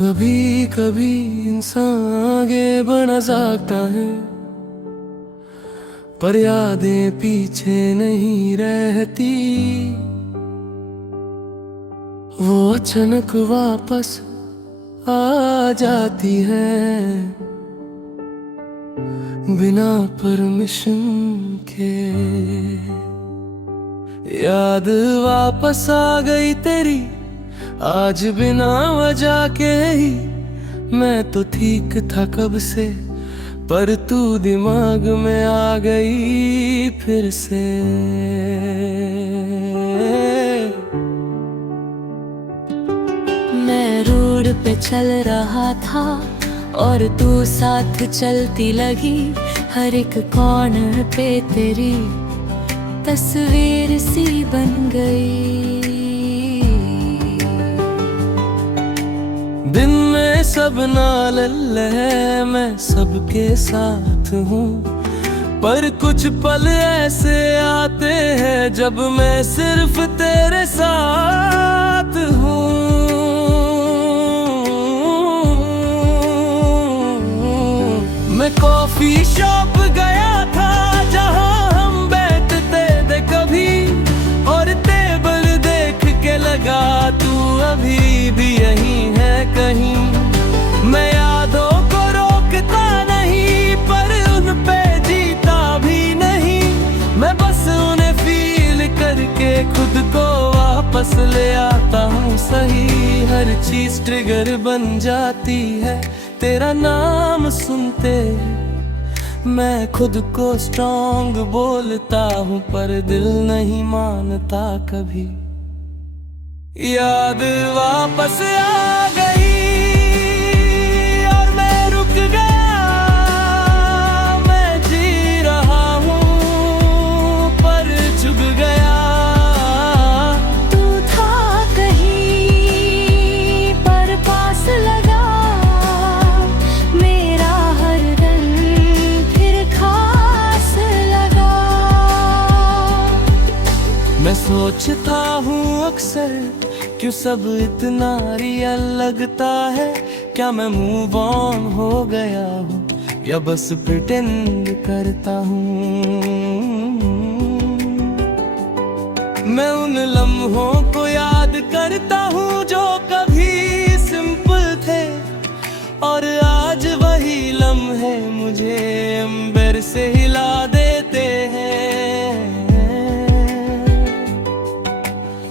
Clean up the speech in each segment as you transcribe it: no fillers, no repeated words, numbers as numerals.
कभी कभी इंसान आगे बढ़ना चाहता है, पर यादें पीछे नहीं रहती। वो अचानक वापस आ जाती है, बिना परमिशन के। याद वापस आ गई तेरी आज बिना वजह के ही। मैं तो ठीक था कब से, पर तू दिमाग में आ गई फिर से। मैं रोड पे चल रहा था और तू साथ चलती लगी। हर एक कॉर्नर पे तेरी तस्वीर सी बन गई। दिन में सब नाल है, मैं सबके साथ हूँ, पर कुछ पल ऐसे आते हैं जब मैं सिर्फ तेरे साथ हूँ। मैं कॉफी शॉप गया था जहाँ हम बैठते थे कभी, और टेबल देख के लगा तू अभी भी यहीं है कहीं। मैं यादों को रोकता नहीं, पर उन पे जीता भी नहीं। मैं बस उन्हें फील करके खुद को वापस ले आता हूँ सही। हर चीज ट्रिगर बन जाती है तेरा नाम सुनते। मैं खुद को स्ट्रॉन्ग बोलता हूँ, पर दिल नहीं मानता कभी। याद वापस आ गई और मैं रुक गया। मैं जी रहा हूँ पर चुभ गया। तू था कहीं पर पास लगा, मेरा हर दिन फिर खास लगा। मैं सोचता हूँ अक्सर, क्यों सब इतना रियल लगता है। क्या मैं मूव ऑन हो गया हूँ या बस प्रिटेंड करता हूँ। मैं उन लम्हों को याद करता हूँ जो कभी सिंपल थे, और आज वही लम्हे मुझे अंबर से हिला देते हैं।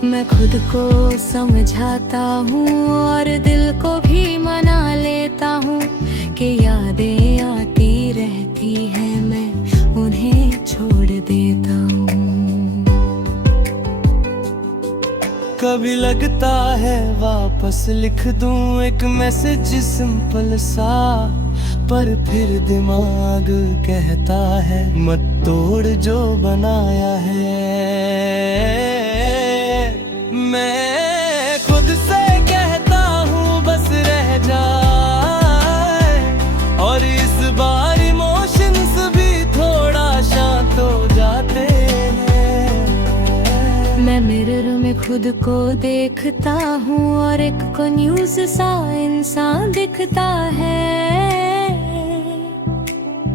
मैं खुद को समझाता हूँ और दिल को भी मना लेता हूँ कि यादें आती रहती हैं, मैं उन्हें छोड़ देता हूँ। कभी लगता है वापस लिख दूं एक मैसेज सिंपल सा, पर फिर दिमाग कहता है मत तोड़ जो बनाया है। मैं खुद से कहता हूँ बस रह जाए, और इस बार इमोशंस भी थोड़ा शांत हो जाते हैं। मैं मिरर में खुद को देखता हूँ और एक कंफ्यूज सा इंसान दिखता है।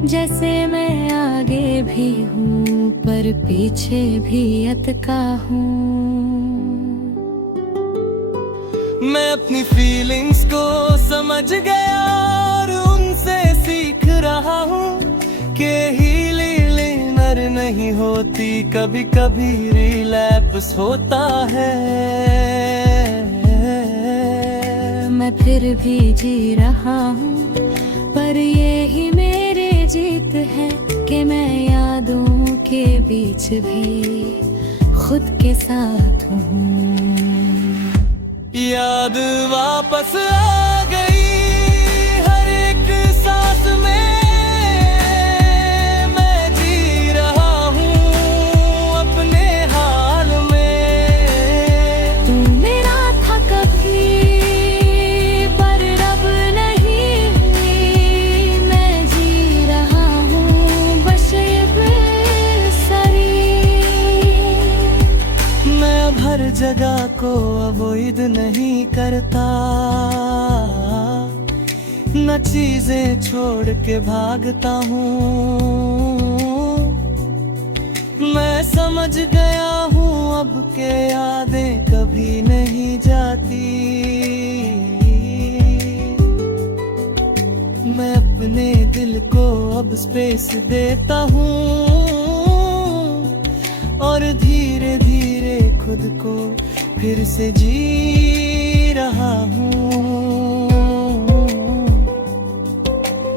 जैसे मैं आगे भी हूँ पर पीछे भी अटका हूँ। मैं अपनी फीलिंग्स को समझ गया और उनसे सीख रहा हूँ कि हीलिंग नहीं होती, कभी कभी रिलैप्स होता है। मैं फिर भी जी रहा हूँ, पर यही मेरी जीत है कि मैं यादों के बीच भी खुद के साथ हूँ। याद वापस आ गई हर एक सांस में। मैं जी रहा हूँ अपने हाल में। तू मेरा था कभी पर अब नहीं, मैं जी रहा हूँ बस ये बेसरी। मैं अब हर जगह को अवॉइड नहीं करता, न चीजें छोड़ के भागता हूँ। मैं समझ गया हूँ अब के यादें कभी नहीं जाती। मैं अपने दिल को अब स्पेस देता हूँ और धीरे धीरे खुद को फिर से जी रहा हूँ।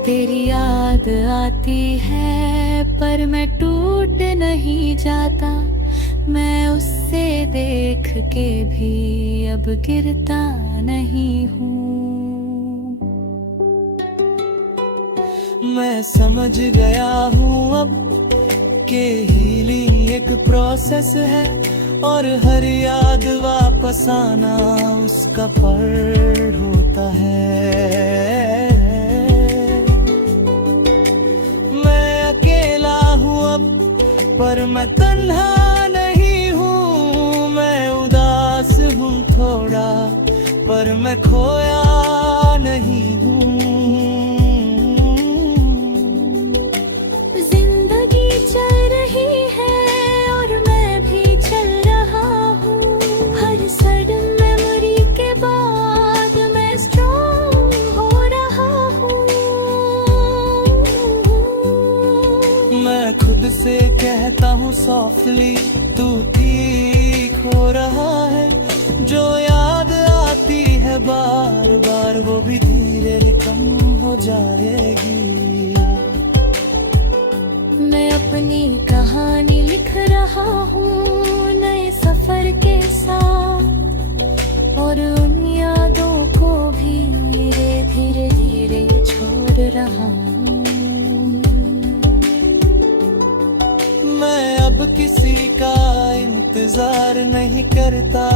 तेरी याद आती है पर मैं टूट नहीं जाता। मैं उससे देख के भी अब गिरता नहीं हूँ। मैं समझ गया हूँ अब के हीलिंग एक प्रोसेस है और हर याद वापस आना उसका फल होता है। मैं अकेला हूँ अब पर मैं तन्हा नहीं हूँ। मैं उदास हूँ थोड़ा पर मैं खोया नहीं हूँ। मैं खुद से कहता हूँ सॉफ्टली तू ठीक हो रहा है। जो याद आती है बार बार वो भी धीरे कम हो जाएगी। मैं अपनी कहानी लिख रहा हूँ नए सफर के साथ और उन यादों को भी धीरे धीरे छोड़ रहा हूँ। मैं अब किसी का इंतजार नहीं करता,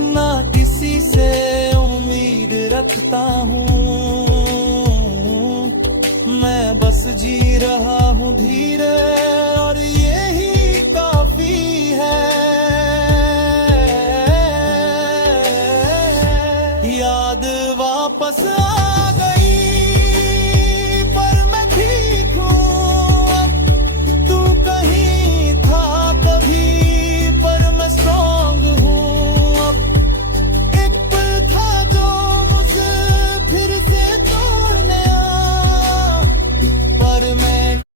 ना किसी से उम्मीद रखता हूँ। मैं बस जी रहा हूँ धीरे